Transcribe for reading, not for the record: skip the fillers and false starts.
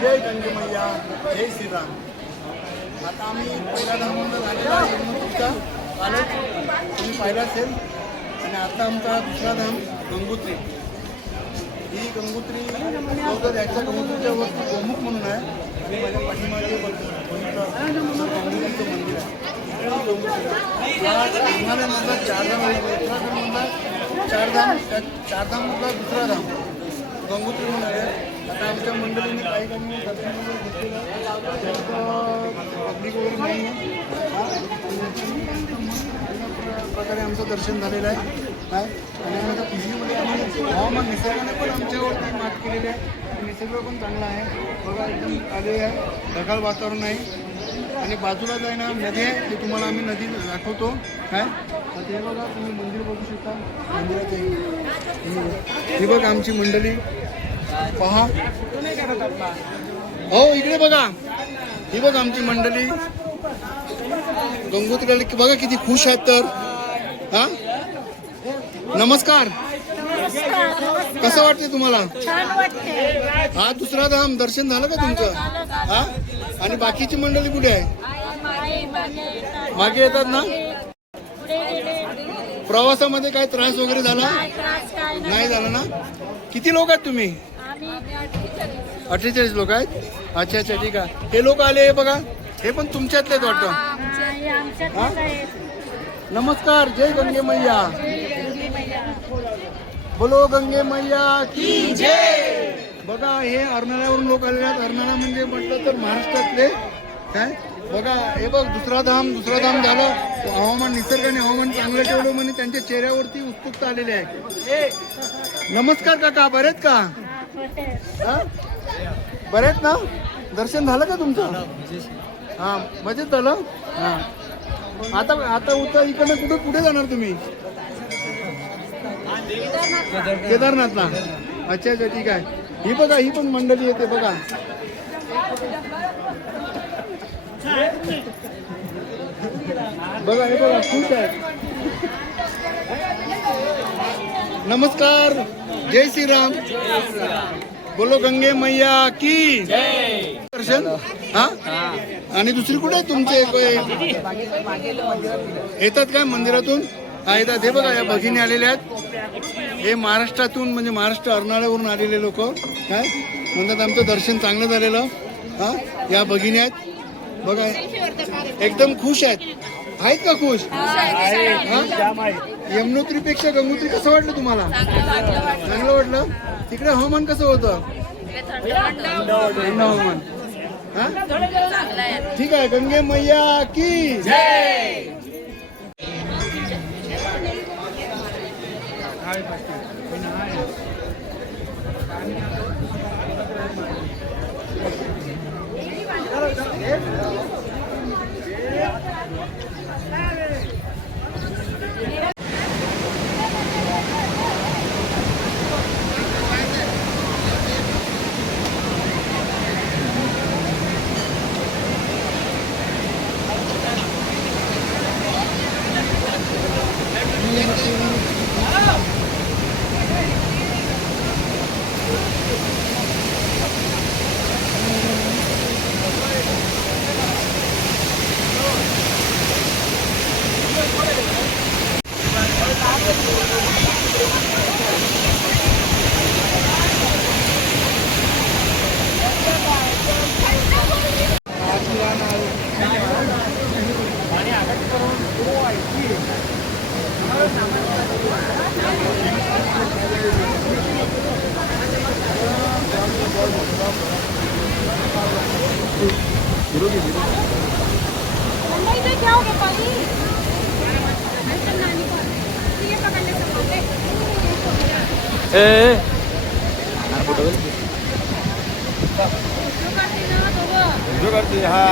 जय गंगे मैया, जय श्रीराम. आता आम्ही पहिला धामला झालेला यमुनोत्रीचा चालत तुम्ही पाहिला असेल. आणि आता आमचा दुसरा धाम गंगोत्री. ही गंगोत्री अगोदर याच्या गंगोत्रीच्या वरती गोमुख म्हणून आहे. मी माझ्या पाठीमागे बघितलं गंगोत्रीचं मंदिर आहे. हिमालयामधला उत्तराखंडमधला चारधाममधला दुसरा धाम गंगोत्री म्हणून आहे. आता आमच्या मंडळीने काही काही दर्शन वगैरे घेतलेलं पब्लिक वगैरे नाही आहे. प्रकारे आमचं दर्शन झालेलं आहे. काय आणि आता खुशीमध्ये आम्ही हवामान निसर्गाने पण आमच्यावरती मात केलेली आहे. निसर्ग पण चांगला आहे. बघा एकदम आले आहे. ढगाळ वातावरण आहे. आणि बाजूला जाय ना नदी आहे. ते तुम्हाला आम्ही नदी दाखवतो. काय ते बघा तुम्ही मंदिर बघू शकता. मंदिराचं ही बघा आमची मंडळी पहा. हो इकडे बघा. ही बघा आमची मंडळी गंगोत्रीला बघा किती खुश आहेत. तर हा नमस्कार. कसं वाटते तुम्हाला? हा दुसरा धाम दर्शन झालं का तुमचं? हा आणि बाकीची मंडळी कुठे आहे? मागे येतात ना. प्रवासामध्ये काय त्रास वगैरे झाला नाही झाला ना? किती लोक आहेत तुम्ही? 48 लोक आहेत. अच्छा अच्छा ठीक आहे. हे लोक आले बघा. हे पण तुमच्यातलेच वाटतं. नमस्कार. जय गंगे मैया. बोलो गंगे मैया की जय. बघा हे अर्नाळ्यावरून लोक आलेले आहेत. अर्नाळा म्हणजे म्हटलं तर महाराष्ट्रातले काय बघा. हे बघ दुसरा धाम झालं. हवामान निसर्गाने हवामान चांगलं ठेवलं म्हणजे त्यांच्या चेहऱ्यावरती उत्सुकता आलेली आहे. नमस्कार काका. बरेत का? बरेत ना? दर्शन झालं का तुमचं? हा मजेत झालं. हा आता उत्तर इकडनं कुठे जाणार तुम्ही? केदारनाथला. अच्छा अच्छा ठीक आहे. ही बघा ही पण मंडळी येते बघा. बघा हे बघा खुश आहे. नमस्कार. जय श्रीराम. बोलो गंगे मैया की दर्शन. हा आणि दुसरी कुठे तुमचे येतात काय मंदिरातून? हा येतात. हे बघा या भगिनी आलेल्या आहेत. हे महाराष्ट्रातून म्हणजे महाराष्ट्र अर्नाळ्यावरून आलेले लोक काय म्हणतात आमचं दर्शन चांगलं झालेलं. हा या भगिनी आहेत बघा. एकदम खुश आहेत का? खुश यमुनोत्रीपेक्षा गंगोत्री कसं वाटलं तुम्हाला? चांगलं वाटलं. तिकडे हवामान कसं होतं? थंड हवामान. हा ठीक आहे. गंगे मैया की जय. जो करते हा